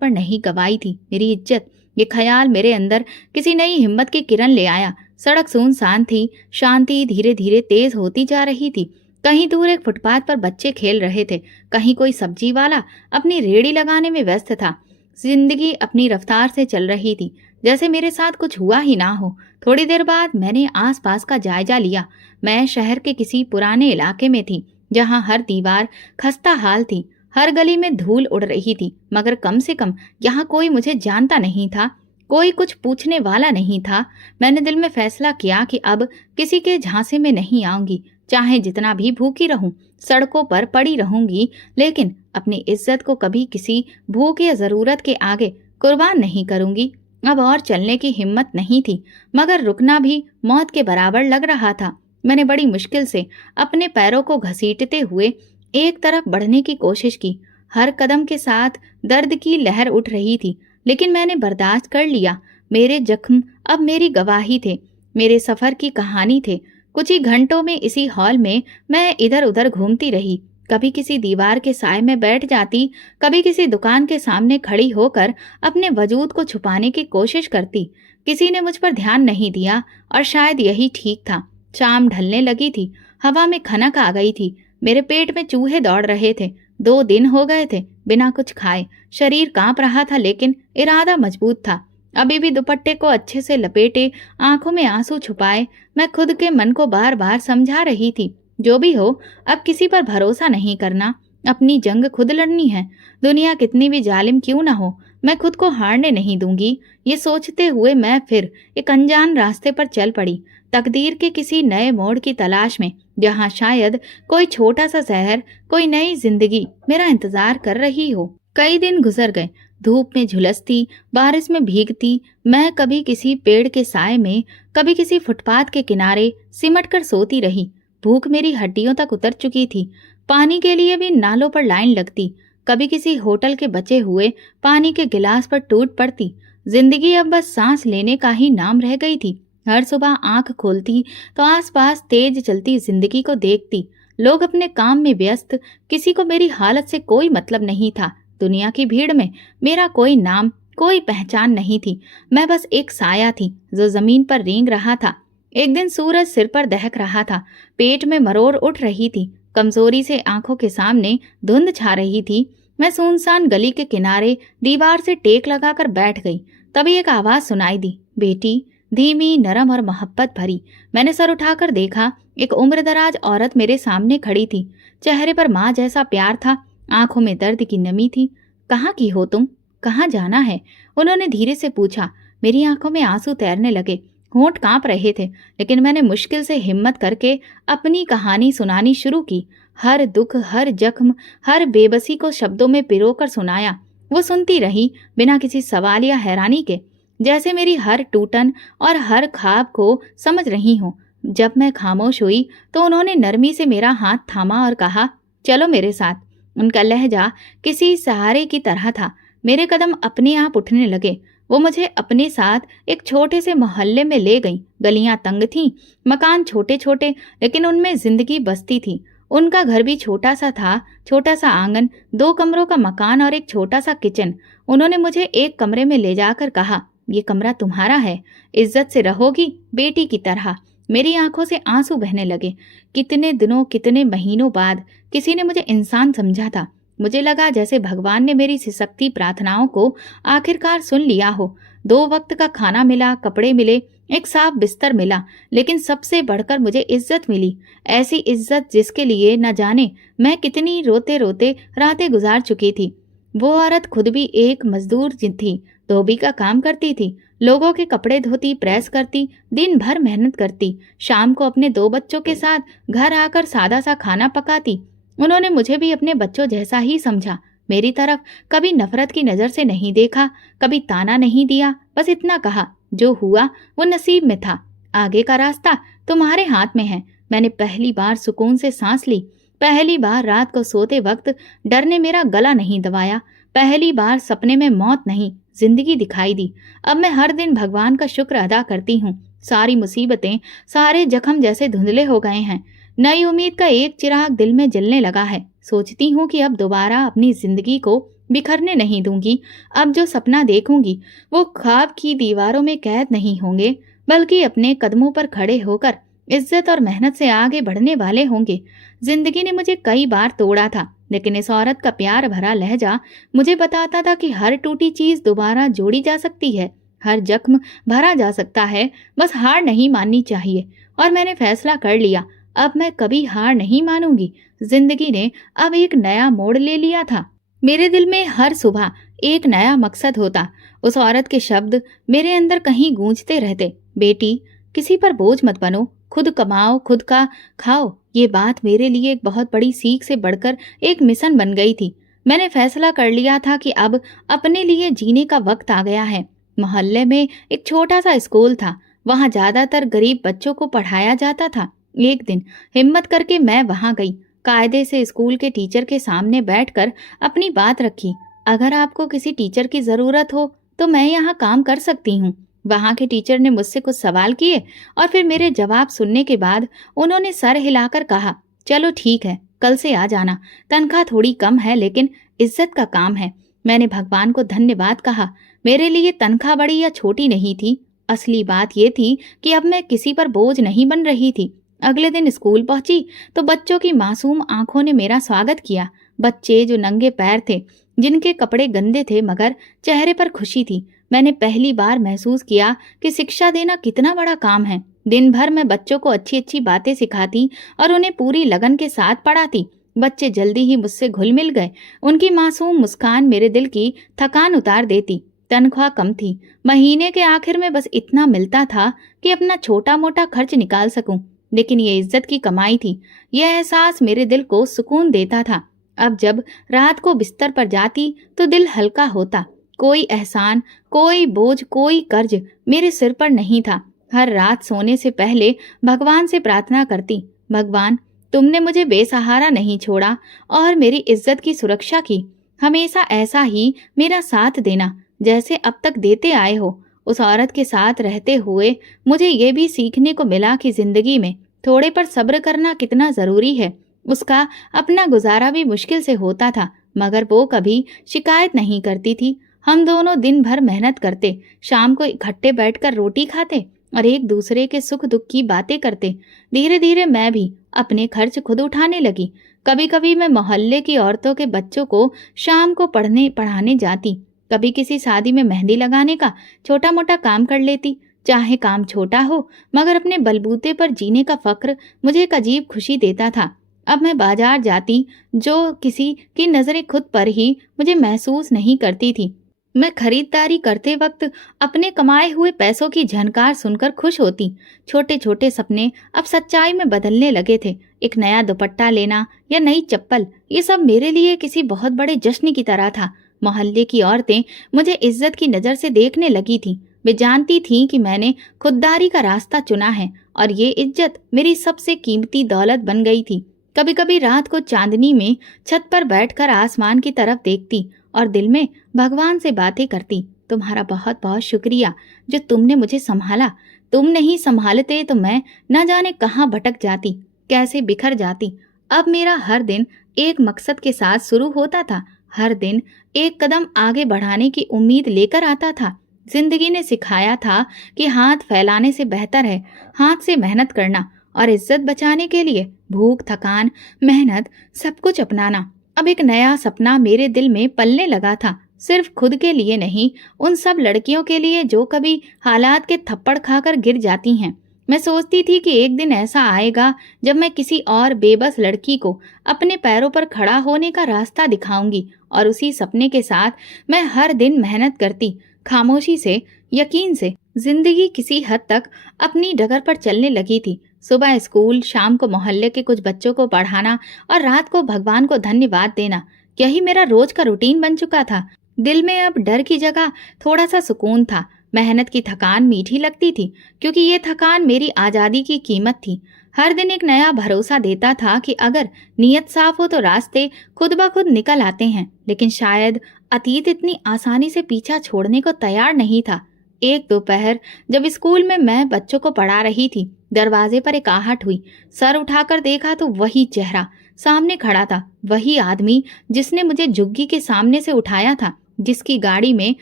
पर नहीं गंवाई थी, मेरी इज्जत। ये ख्याल मेरे अंदर किसी नई हिम्मत की किरण ले आया। सड़क सुनसान थी, शांति धीरे धीरे तेज होती जा रही थी। कहीं दूर एक फुटपाथ पर बच्चे खेल रहे थे, कहीं कोई सब्जी वाला अपनी रेहड़ी लगाने में व्यस्त था। जिंदगी अपनी रफ्तार से चल रही थी, जैसे मेरे साथ कुछ हुआ ही ना हो। थोड़ी देर बाद मैंने आसपास का जायजा लिया। मैं शहर के किसी पुराने इलाके में थी, जहाँ हर दीवार खस्ता हाल थी, हर गली में धूल उड़ रही थी, मगर कम से कम यहाँ कोई मुझे जानता नहीं था, कोई कुछ पूछने वाला नहीं था। मैंने दिल में फैसला किया कि अब किसी के झांसे में नहीं आऊंगी, चाहे जितना भी भूखी रहूं, सड़कों पर पड़ी रहूंगी, लेकिन अपनी इज्जत को कभी किसी भूख या जरूरत के आगे कुर्बान नहीं करूंगी। अब और चलने की हिम्मत नहीं थी, मगर रुकना भी मौत के बराबर लग रहा था। मैंने बड़ी मुश्किल से अपने पैरों को घसीटते हुए एक तरफ बढ़ने की कोशिश की। हर कदम के साथ दर्द की लहर उठ रही थी, लेकिन मैंने बर्दाश्त कर लिया। मेरे जख्म अब मेरी गवाही थे, मेरे सफर की कहानी थे। कुछ ही घंटों में इसी हॉल में मैं इधर उधर घूमती रही, कभी किसी दीवार के साए में बैठ जाती, कभी किसी दुकान के सामने खड़ी होकर अपने वजूद को छुपाने की कोशिश करती। किसी ने मुझ पर ध्यान नहीं दिया और शायद यही ठीक था। शाम ढलने लगी थी, हवा में खनक आ गई थी, मेरे पेट में चूहे दौड़ रहे थे। 2 दिन हो गए थे बिना कुछ खाए। शरीर कांप रहा था लेकिन इरादा मजबूत था। अभी भी दुपट्टे को अच्छे से लपेटे, आंखों में आंसू छुपाए, मैं खुद के मन को बार बार समझा रही थी, जो भी हो अब किसी पर भरोसा नहीं करना, अपनी जंग खुद लड़नी है। दुनिया कितनी भी जालिम क्यों ना हो, मैं खुद को हारने नहीं दूंगी। ये सोचते हुए मैं फिर एक अनजान रास्ते पर चल पड़ी, तकदीर के किसी नए मोड़ की तलाश में, जहां शायद कोई छोटा सा शहर, कोई नई जिंदगी मेरा इंतजार कर रही हो। कई दिन गुजर गए, धूप में झुलसती, बारिश में भीगती, मैं कभी किसी पेड़ के साए में, कभी किसी फुटपाथ के किनारे सिमट कर सोती रही। भूख मेरी हड्डियों तक उतर चुकी थी। पानी के लिए भी नालों पर लाइन लगती, कभी किसी होटल के बचे हुए पानी के गिलास पर टूट पड़ती। जिंदगी अब बस सांस लेने का ही नाम रह गई थी। हर सुबह आंख खोलती तो आसपास तेज चलती जिंदगी को देखती। लोग अपने काम में व्यस्त, किसी को मेरी हालत से कोई मतलब नहीं था। दुनिया की भीड़ में मेरा कोई नाम, कोई पहचान नहीं थी। मैं बस एक साया थी जो जमीन पर रेंग रहा था। एक दिन सूरज सिर पर दहक रहा था, पेट में मरोड़ उठ रही थी, कमजोरी से आंखों के सामने धुंध छा रही थी। मैं सुनसान गली के किनारे दीवार से टेक लगाकर बैठ गई। तभी एक आवाज सुनाई दी, बेटी, धीमी, नरम और मोहब्बत भरी। मैंने सर उठाकर देखा, एक उम्रदराज औरत मेरे सामने खड़ी थी। चेहरे पर माँ जैसा प्यार था, आंखों में दर्द की नमी थी। कहाँ की हो तुम? कहाँ जाना है? उन्होंने धीरे से पूछा। मेरी आंखों में आंसू तैरने लगे, होंठ कांप रहे थे, लेकिन मैंने मुश्किल से हिम्मत करके अपनी कहानी सुनानी शुरू की। हर दुख, हर जख्म, हर बेबसी को शब्दों में पिरोकर सुनाया। वो सुनती रही, बिना किसी सवाल या हैरानी के, जैसे मेरी हर टूटन और हर ख्वाब को समझ रही हूँ। जब मैं खामोश हुई तो उन्होंने नरमी से मेरा हाथ थामा और कहा, चलो मेरे साथ। उनका लहजा किसी सहारे की तरह था। मेरे कदम अपने आप उठने लगे। वो मुझे अपने साथ एक छोटे से मोहल्ले में ले गई। गलियां तंग थीं, मकान छोटे छोटे, लेकिन उनमें जिंदगी बसती थी। उनका घर भी छोटा सा था, छोटा सा आंगन, 2 कमरों का मकान और एक छोटा सा किचन। उन्होंने मुझे एक कमरे में ले जाकर कहा, ये कमरा तुम्हारा है, इज्जत से रहोगी बेटी की तरह। मेरी आंखों से आंसू बहने लगे। कितने दिनों, कितने महीनों बाद किसी ने मुझे इंसान समझा था। मुझे लगा जैसे भगवान ने मेरी सिसकती प्रार्थनाओं को आखिरकार सुन लिया हो। 2 वक्त का खाना मिला, कपड़े मिले, एक साफ बिस्तर मिला, लेकिन सबसे बढ़कर मुझे इज्जत मिली। ऐसी इज्जत जिसके लिए न जाने मैं कितनी रोते रोते रातें गुजार चुकी थी। वो औरत खुद भी एक मजदूर थी, धोबी का काम करती थी, लोगों के कपड़े धोती, प्रेस करती, दिन भर मेहनत करती, शाम को अपने 2 बच्चों के साथ घर आकर सादा सा खाना पकाती। उन्होंने मुझे भी अपने बच्चों जैसा ही समझा। मेरी तरफ कभी नफरत की नजर से नहीं देखा, कभी ताना नहीं दिया, बस इतना कहा, जो हुआ वो नसीब में था, आगे का रास्ता तुम्हारे हाथ में है। मैंने पहली बार सुकून से सांस ली। पहली बार रात को सोते वक्त डर ने मेरा गला नहीं दबाया। पहली बार सपने में मौत नहीं, जिंदगी दिखाई दी। अब मैं हर दिन भगवान का शुक्र अदा करती हूँ। सारी मुसीबतें, सारे जख्म जैसे धुंधले हो गए हैं। नई उम्मीद का एक चिराग दिल में जलने लगा है। सोचती हूँ कि अब दोबारा अपनी जिंदगी को बिखरने नहीं दूंगी। अब जो सपना देखूंगी वो ख्वाब की दीवारों में कैद नहीं होंगे, बल्कि अपने कदमों पर खड़े होकर इज्जत और मेहनत से आगे बढ़ने वाले होंगे। जिंदगी ने मुझे कई बार तोड़ा था, लेकिन इस औरत का प्यार भरा लहजा मुझे बताता था कि हर टूटी चीज दोबारा जोड़ी जा सकती है, हर जख्म भरा जा सकता है, बस हार नहीं माननी चाहिए। और मैंने फैसला कर लिया, अब मैं कभी हार नहीं मानूंगी। जिंदगी ने अब एक नया मोड़ ले लिया था। मेरे दिल में हर सुबह एक नया मकसद होता। उस औरत के शब्द मेरे अंदर कहीं गूंजते रहते, बेटी, किसी पर बोझ मत बनो, खुद कमाओ, खुद का खाओ। ये बात मेरे लिए एक बहुत बड़ी सीख से बढ़कर एक मिशन बन गई थी। मैंने फैसला कर लिया था कि अब अपने लिए जीने का वक्त आ गया है। मोहल्ले में एक छोटा सा स्कूल था, वहाँ ज्यादातर गरीब बच्चों को पढ़ाया जाता था। एक दिन हिम्मत करके मैं वहाँ गई, कायदे से स्कूल के टीचर के सामने बैठकर अपनी बात रखी। अगर आपको किसी टीचर की जरूरत हो तो मैं यहाँ काम कर सकती हूँ। वहाँ के टीचर ने मुझसे कुछ सवाल किए और फिर मेरे जवाब सुनने के बाद उन्होंने सर हिलाकर कहा, चलो ठीक है, कल से आ जाना। तनख्वाह थोड़ी कम है लेकिन इज्जत का काम है। मैंने भगवान को धन्यवाद कहा। मेरे लिए तनख्वाह बड़ी या छोटी नहीं थी, असली बात ये थी कि अब मैं किसी पर बोझ नहीं बन रही थी। अगले दिन स्कूल पहुंची तो बच्चों की मासूम आंखों ने मेरा स्वागत किया। बच्चे जो नंगे पैर थे, जिनके कपड़े गंदे थे मगर चेहरे पर खुशी थी। मैंने पहली बार महसूस किया कि शिक्षा देना कितना बड़ा काम है। दिन भर मैं बच्चों को अच्छी अच्छी बातें सिखाती और उन्हें पूरी लगन के साथ पढ़ाती। बच्चे जल्दी ही मुझसे घुल मिल गए। उनकी मासूम मुस्कान मेरे दिल की थकान उतार देती। तनख्वाह कम थी, महीने के आखिर में बस इतना मिलता था कि अपना छोटा मोटा खर्च निकाल सकूं, लेकिन ये इज्जत की कमाई थी। यह एहसास मेरे दिल को सुकून देता था। अब जब रात को बिस्तर पर जाती तो दिल हल्का होता। कोई एहसान, कोई बोझ, कोई कर्ज मेरे सिर पर नहीं था। हर रात सोने से पहले भगवान से प्रार्थना करती, भगवान तुमने मुझे बेसहारा नहीं छोड़ा और मेरी इज्जत की सुरक्षा की। हमेशा ऐसा ही मेरा साथ देना जैसे अब तक देते आए हो। उस औरत के साथ रहते हुए मुझे ये भी सीखने को मिला कि जिंदगी में थोड़े पर सब्र करना कितना जरूरी है। उसका अपना गुजारा भी मुश्किल से होता था मगर वो कभी शिकायत नहीं करती थी। हम दोनों दिन भर मेहनत करते, शाम को इकट्ठे बैठकर रोटी खाते और एक दूसरे के सुख दुख की बातें करते। धीरे धीरे मैं भी अपने खर्च खुद उठाने लगी। कभी कभी मैं मोहल्ले की औरतों के बच्चों को शाम को पढ़ाने जाती। कभी किसी शादी में मेहंदी लगाने का छोटा मोटा काम कर लेती। चाहे काम छोटा हो मगर अपने बलबूते पर जीने का फक्र मुझे एक अजीब खुशी देता था। अब मैं बाजार जाती जो किसी की नजरें खुद पर ही मुझे महसूस नहीं करती थी। मैं खरीदारी करते वक्त अपने कमाए हुए पैसों की झनकार सुनकर खुश होती। छोटे छोटे सपने अब सच्चाई में बदलने लगे थे। एक नया दुपट्टा लेना या नई चप्पल, ये सब मेरे लिए किसी बहुत बड़े जश्न की तरह था। मोहल्ले की औरतें मुझे इज्जत की नजर से देखने लगी थीं। वे जानती थीं कि मैंने खुददारी का रास्ता चुना है और ये इज्जत मेरी सबसे कीमती दौलत बन गई थी। कभी कभी रात को चांदनी में छत पर बैठकर आसमान की तरफ देखती और दिल में भगवान से बातें करती, तुम्हारा बहुत बहुत शुक्रिया जो तुमने मुझे संभाला। तुम नहीं संभालते तो मैं न जाने कहाँ भटक जाती, कैसे बिखर जाती। अब मेरा हर दिन एक मकसद के साथ शुरू होता था। हर दिन एक कदम आगे बढ़ाने की उम्मीद लेकर आता था। जिंदगी ने सिखाया था कि हाथ फैलाने से बेहतर है हाथ से मेहनत करना और इज्जत बचाने के लिए भूख, थकान, मेहनत सब कुछ अपनाना। अब एक नया सपना मेरे दिल में पलने लगा था, सिर्फ खुद के लिए नहीं, उन सब लड़कियों के लिए जो कभी हालात के थप्पड़ खाकर गिर जाती हैं। मैं सोचती थी कि एक दिन ऐसा आएगा जब मैं किसी और बेबस लड़की को अपने पैरों पर खड़ा होने का रास्ता दिखाऊंगी और उसी सपने के साथ मैं हर दिन मेहनत करती, खामोशी से, यकीन से। जिंदगी किसी हद तक अपनी डगर पर चलने लगी थी। सुबह स्कूल, शाम को मोहल्ले के कुछ बच्चों को पढ़ाना और रात को भगवान को धन्यवाद देना, यही मेरा रोज का रूटीन बन चुका था। दिल में अब डर की जगह थोड़ा सा सुकून था। मेहनत की थकान मीठी लगती थी क्योंकि ये थकान मेरी आज़ादी की कीमत थी। हर दिन एक नया भरोसा देता था कि अगर नीयत साफ हो तो रास्ते खुद ब खुद निकल आते हैं। लेकिन शायद अतीत इतनी आसानी से पीछा छोड़ने को तैयार नहीं था। एक दोपहर जब स्कूल में मैं बच्चों को पढ़ा रही थी, दरवाजे पर एक आहट हुई। सर उठाकर देखा तो वही चेहरा सामने खड़ा था, वही आदमी जिसने मुझे झुग्गी के सामने से उठाया था, जिसकी गाड़ी में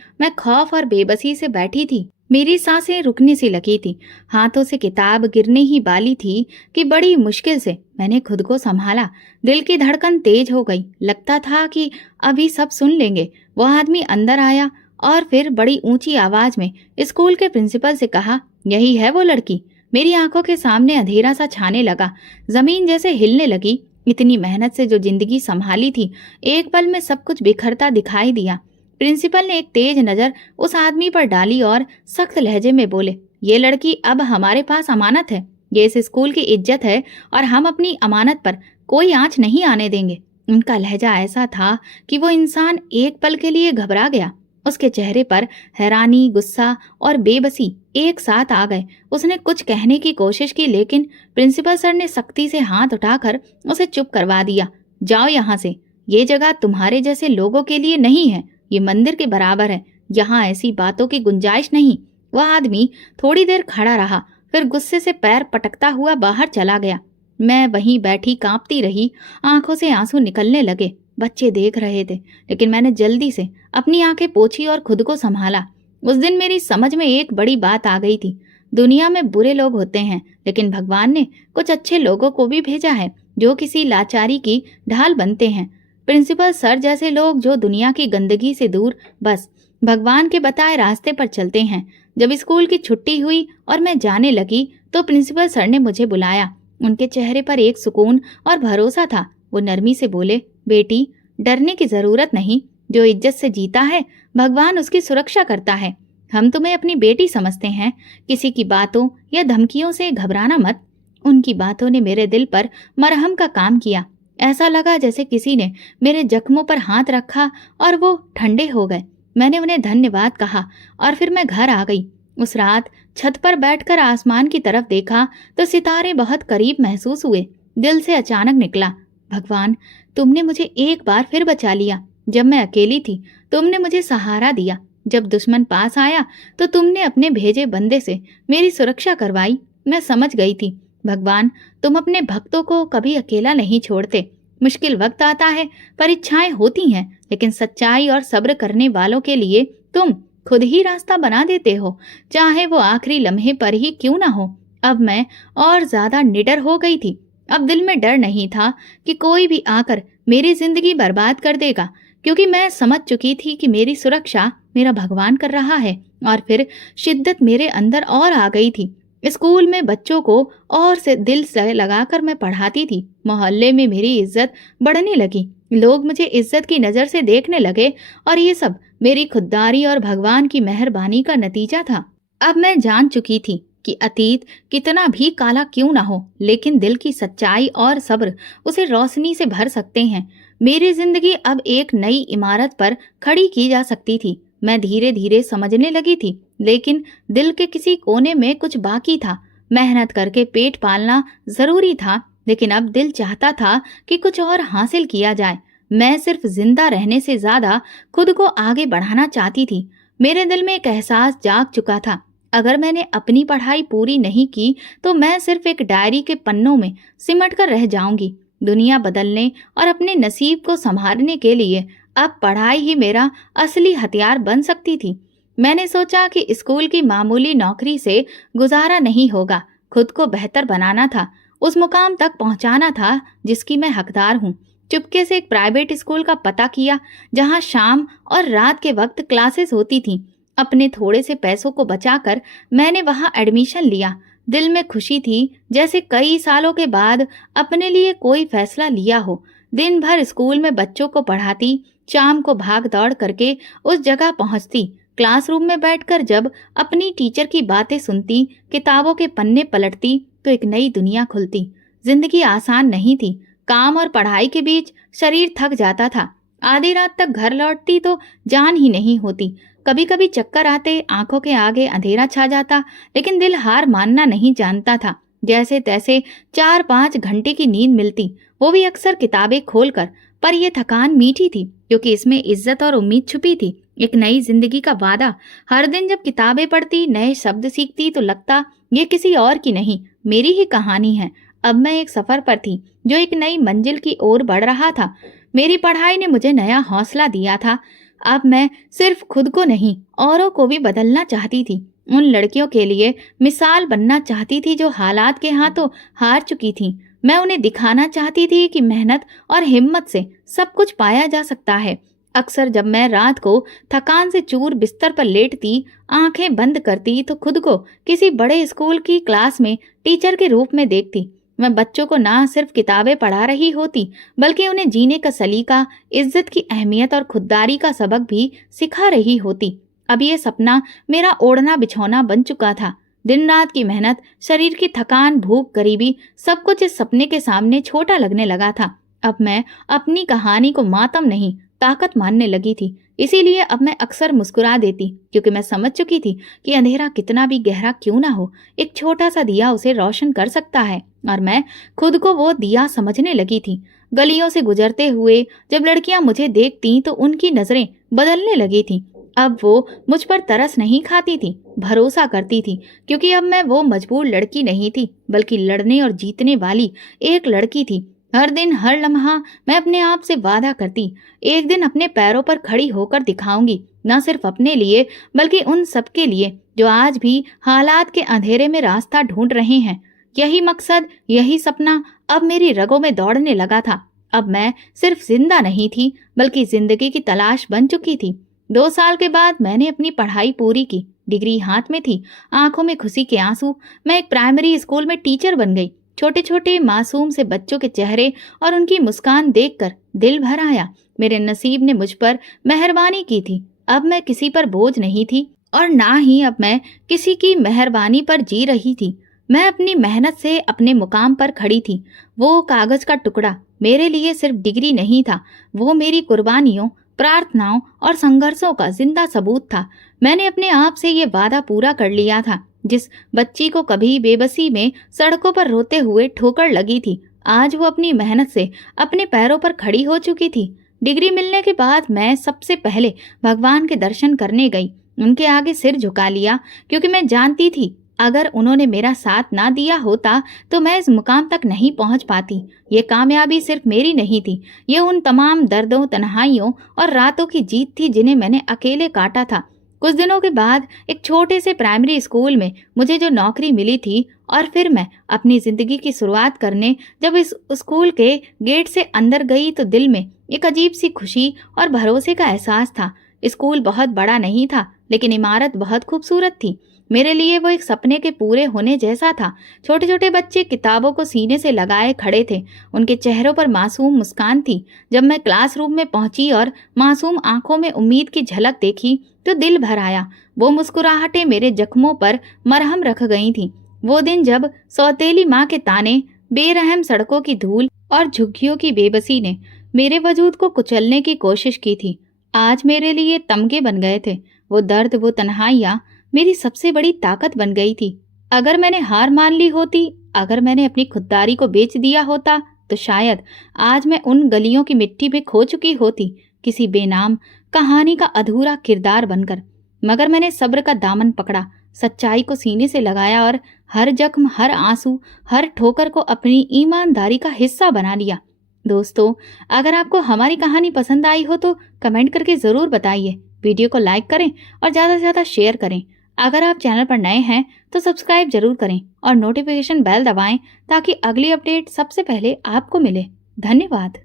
मैं खौफ और बेबसी से बैठी थी। मेरी सांसें रुकने सी लगी थी, हाथों से किताब गिरने ही वाली थी कि बड़ी मुश्किल से मैंने खुद को संभाला। दिल की धड़कन तेज हो गई, लगता था कि अभी सब सुन लेंगे। वो आदमी अंदर आया और फिर बड़ी ऊंची आवाज में स्कूल के प्रिंसिपल से कहा, यही है वो लड़की। मेरी आंखों के सामने अंधेरा सा छाने लगा, जमीन जैसे हिलने लगी। इतनी मेहनत से जो जिंदगी संभाली थी, एक पल में सब कुछ बिखरता दिखाई दिया। प्रिंसिपल ने एक तेज नजर उस आदमी पर डाली और सख्त लहजे में बोले, ये लड़की अब हमारे पास अमानत है, ये इस स्कूल की इज्जत है और हम अपनी अमानत पर कोई आंच नहीं आने देंगे। उनका लहजा ऐसा था कि वो इंसान एक पल के लिए घबरा गया। उसके चेहरे पर हैरानी, गुस्सा और बेबसी एक साथ आ गए। उसने कुछ कहने की कोशिश की लेकिन प्रिंसिपल सर ने सख्ती से हाथ उठाकर उसे चुप करवा दिया। जाओ यहाँ से, ये जगह तुम्हारे जैसे लोगों के लिए नहीं है, ये मंदिर के बराबर है, यहाँ ऐसी बातों की गुंजाइश नहीं। वह आदमी थोड़ी देर खड़ा रहा, फिर गुस्से से पैर पटकता हुआ बाहर चला गया। मैं वहीं बैठी कांपती रही, आंखों से आंसू निकलने लगे। बच्चे देख रहे थे, लेकिन मैंने जल्दी से अपनी आंखें पोंछी और खुद को संभाला। उस दिन मेरी समझ में एक बड़ी बात आ गई थी। दुनिया में बुरे लोग होते हैं, लेकिन भगवान ने कुछ अच्छे लोगों को भी भेजा है जो किसी लाचारी की ढाल बनते हैं। प्रिंसिपल सर जैसे लोग जो दुनिया की गंदगी से दूर बस भगवान के बताए रास्ते पर चलते हैं। जब स्कूल की छुट्टी हुई और मैं जाने लगी तो प्रिंसिपल सर ने मुझे बुलाया। उनके चेहरे पर एक सुकून और भरोसा था। वो नरमी से बोले, बेटी, डरने की जरूरत नहीं। जो इज्जत से जीता है, भगवान उसकी सुरक्षा करता है। हम तुम्हें अपनी बेटी समझते हैं। किसी की बातों या धमकियों से घबराना मत। उनकी बातों ने मेरे दिल पर मरहम का काम किया। ऐसा लगा जैसे किसी ने मेरे जख्मों पर हाथ रखा और वो ठंडे हो गए। मैंने उन्हें धन्यवाद कहा और फिर मैं घर आ गई। उस रात छत पर बैठकर आसमान की तरफ देखा तो सितारे बहुत करीब महसूस हुए। दिल से अचानक निकला, भगवान, तुमने मुझे एक बार फिर बचा लिया। जब मैं अकेली थी, तुमने मुझे सहारा दिया। जब दुश्मन पास आया तो तुमने अपने भेजे बंदे से मेरी सुरक्षा करवाई। मैं समझ गई थी, भगवान, तुम अपने भक्तों को कभी अकेला नहीं छोड़ते। मुश्किल वक्त आता है, परीक्षाएं होती हैं, लेकिन सच्चाई और सब्र करने वालों के लिए तुम खुद ही रास्ता बना देते हो, चाहे वो आखिरी लम्हे पर ही क्यों ना हो। अब मैं और ज्यादा निडर हो गई थी। अब दिल में डर नहीं था कि कोई भी आकर मेरी जिंदगी बर्बाद कर देगा, क्योंकि मैं समझ चुकी थी कि मेरी सुरक्षा मेरा भगवान कर रहा है। और फिर शिद्दत मेरे अंदर और आ गई थी। स्कूल में बच्चों को और से दिल से लगाकर मैं पढ़ाती थी। मोहल्ले में मेरी इज्जत बढ़ने लगी। लोग मुझे इज्जत की नज़र से देखने लगे और ये सब मेरी खुददारी और भगवान की मेहरबानी का नतीजा था। अब मैं जान चुकी थी कि अतीत कितना भी काला क्यों ना हो, लेकिन दिल की सच्चाई और सब्र उसे रोशनी से भर सकते हैं। मेरी जिंदगी अब एक नई इमारत पर खड़ी की जा सकती थी। मैं धीरे धीरे समझने लगी थी, लेकिन दिल के किसी कोने में कुछ बाकी था। मेहनत करके पेट पालना जरूरी था, लेकिन अब दिल चाहता था कि कुछ और हासिल किया जाए। मैं सिर्फ जिंदा रहने से ज्यादा खुद को आगे बढ़ाना चाहती थी। मेरे दिल में एक एहसास जाग चुका था, अगर मैंने अपनी पढ़ाई पूरी नहीं की तो मैं सिर्फ एक डायरी के पन्नों में सिमट कर रह जाऊंगी। दुनिया बदलने और अपने नसीब को संभालने के लिए अब पढ़ाई ही मेरा असली हथियार बन सकती थी। मैंने सोचा कि स्कूल की मामूली नौकरी से गुजारा नहीं होगा। खुद को बेहतर बनाना था, उस मुकाम तक पहुंचाना था जिसकी मैं हकदार हूँ। चुपके से एक प्राइवेट स्कूल का पता किया, जहां शाम और रात के वक्त क्लासेस होती थीं। अपने थोड़े से पैसों को बचाकर मैंने वहां एडमिशन लिया। दिल में खुशी थी, जैसे कई सालों के बाद अपने लिए कोई फैसला लिया हो। दिन भर स्कूल में बच्चों को पढ़ाती, शाम को भाग दौड़ करके उस जगह पहुंचती। क्लासरूम में बैठकर जब अपनी टीचर की बातें सुनती, किताबों के पन्ने पलटती, तो एक नई दुनिया खुलती। जिंदगी आसान नहीं थी। काम और पढ़ाई के बीच शरीर थक जाता था। आधी रात तक घर लौटती तो जान ही नहीं होती। कभी कभी चक्कर आते, आंखों के आगे अंधेरा छा जाता, लेकिन दिल हार मानना नहीं जानता था। जैसे तैसे 4-5 घंटे की नींद मिलती, वो भी अक्सर किताबें खोलकर। पर यह थकान मीठी थी, क्योंकि इसमें इज्जत और उम्मीद छुपी थी, एक नई जिंदगी का वादा। हर दिन जब किताबें पढ़ती, नए शब्द सीखती, तो लगता ये किसी और की नहीं, मेरी ही कहानी है। अब मैं एक सफर पर थी जो एक नई मंजिल की ओर बढ़ रहा था। मेरी पढ़ाई ने मुझे नया हौसला दिया था। अब मैं सिर्फ खुद को नहीं, औरों को भी बदलना चाहती थी। उन लड़कियों के लिए मिसाल बनना चाहती थी जो हालात के हाथों हार चुकी थीं। मैं उन्हें दिखाना चाहती थी कि मेहनत और हिम्मत से सब कुछ पाया जा सकता है। अक्सर जब मैं रात को थकान से चूर बिस्तर पर लेटती, आंखें बंद करती, तो खुद को किसी बड़े स्कूल की क्लास में टीचर के रूप में देखती। मैं बच्चों को ना सिर्फ किताबें पढ़ा रही होती, बल्कि उन्हें जीने का सलीका, इज्जत की अहमियत और खुददारी का सबक भी सिखा रही होती। अब ये सपना मेरा ओढ़ना बिछौना बन चुका था। दिन रात की मेहनत, शरीर की थकान, भूख, गरीबी, सब कुछ इस सपने के सामने छोटा लगने लगा था। अब मैं अपनी कहानी को मातम नहीं, ताकत मानने लगी थी। इसीलिए अब मैं अक्सर मुस्कुरा देती, क्योंकि मैं समझ चुकी थी कि अंधेरा कितना भी गहरा क्यों ना हो, एक छोटा सा दिया उसे रोशन कर सकता है। और मैं खुद को वो दिया समझने लगी थी। गलियों से गुजरते हुए जब लड़कियां मुझे देखती तो उनकी नजरें बदलने लगी थी। अब वो मुझ पर तरस नहीं खाती थी, भरोसा करती थी, क्योंकि अब मैं वो मजबूर लड़की नहीं थी, बल्कि लड़ने और जीतने वाली एक लड़की थी। हर दिन हर लम्हा मैं अपने आप से वादा करती, एक दिन अपने पैरों पर खड़ी होकर दिखाऊंगी, न सिर्फ अपने लिए बल्कि उन सबके लिए जो आज भी हालात के अंधेरे में रास्ता ढूंढ रहे हैं। यही मकसद, यही सपना अब मेरी रगों में दौड़ने लगा था। अब मैं सिर्फ जिंदा नहीं थी, बल्कि जिंदगी की तलाश बन चुकी थी। 2 साल के बाद मैंने अपनी पढ़ाई पूरी की, डिग्री हाथ में थी, आंखों में खुशी के आंसू। मैं एक प्राइमरी स्कूल में टीचर बन गई। छोटे छोटे मासूम से बच्चों के चेहरे और उनकी मुस्कान देखकर दिल भर आया। मेरे नसीब ने मुझ पर मेहरबानी की थी। अब मैं किसी पर बोझ नहीं थी और ना ही अब मैं किसी की मेहरबानी पर जी रही थी। मैं अपनी मेहनत से अपने मुकाम पर खड़ी थी। वो कागज का टुकड़ा मेरे लिए सिर्फ डिग्री नहीं था, वो मेरी कुर्बानियों, प्रार्थनाओं और संघर्षों का जिंदा सबूत था। मैंने अपने आप से ये वादा पूरा कर लिया था। जिस बच्ची को कभी बेबसी में सड़कों पर रोते हुए ठोकर लगी थी, आज वो अपनी मेहनत से अपने पैरों पर खड़ी हो चुकी थी। डिग्री मिलने के बाद मैं सबसे पहले भगवान के दर्शन करने गई। उनके आगे सिर झुका लिया, क्योंकि मैं जानती थी अगर उन्होंने मेरा साथ ना दिया होता तो मैं इस मुकाम तक नहीं पहुंच पाती। ये कामयाबी सिर्फ मेरी नहीं थी, ये उन तमाम दर्दों, तन्हाइयों और रातों की जीत थी जिन्हें मैंने अकेले काटा था। कुछ दिनों के बाद एक छोटे से प्राइमरी स्कूल में मुझे जो नौकरी मिली थी, और फिर मैं अपनी जिंदगी की शुरुआत करने जब इस स्कूल के गेट से अंदर गई तो दिल में एक अजीब सी खुशी और भरोसे का एहसास था। स्कूल बहुत बड़ा नहीं था, लेकिन इमारत बहुत खूबसूरत थी। मेरे लिए वो एक सपने के पूरे होने जैसा था। छोटे छोटे बच्चे किताबों को सीने से लगाए खड़े थे, उनके चेहरों पर मासूम मुस्कान थी। जब मैं क्लासरूम में पहुंची और मासूम आंखों में उम्मीद की झलक देखी तो दिल भर आया। वो मुस्कुराहटें मेरे जख्मों पर मरहम रख गई थीं। वो दिन जब सौतेली माँ के ताने, बेरहम सड़कों की धूल और झुग्गियों की बेबसी ने मेरे वजूद को कुचलने की कोशिश की थी, आज मेरे लिए तमगे बन गए थे। वो दर्द, वो तन्हाइयाँ मेरी सबसे बड़ी ताकत बन गई थी। अगर मैंने हार मान ली होती, अगर मैंने अपनी खुददारी को बेच दिया होता, तो शायद आज मैं उन गलियों की मिट्टी में खो चुकी होती, किसी बेनाम कहानी का अधूरा किरदार बनकर। मगर मैंने सब्र का दामन पकड़ा, सच्चाई को सीने से लगाया और हर जख्म, हर आंसू, हर ठोकर को अपनी ईमानदारी का हिस्सा बना लिया। दोस्तों, अगर आपको हमारी कहानी पसंद आई हो तो कमेंट करके ज़रूर बताइए। वीडियो को लाइक करें और ज़्यादा से ज़्यादा शेयर करें। अगर आप चैनल पर नए हैं तो सब्सक्राइब जरूर करें और नोटिफिकेशन बेल दबाएं, ताकि अगली अपडेट सबसे पहले आपको मिले। धन्यवाद।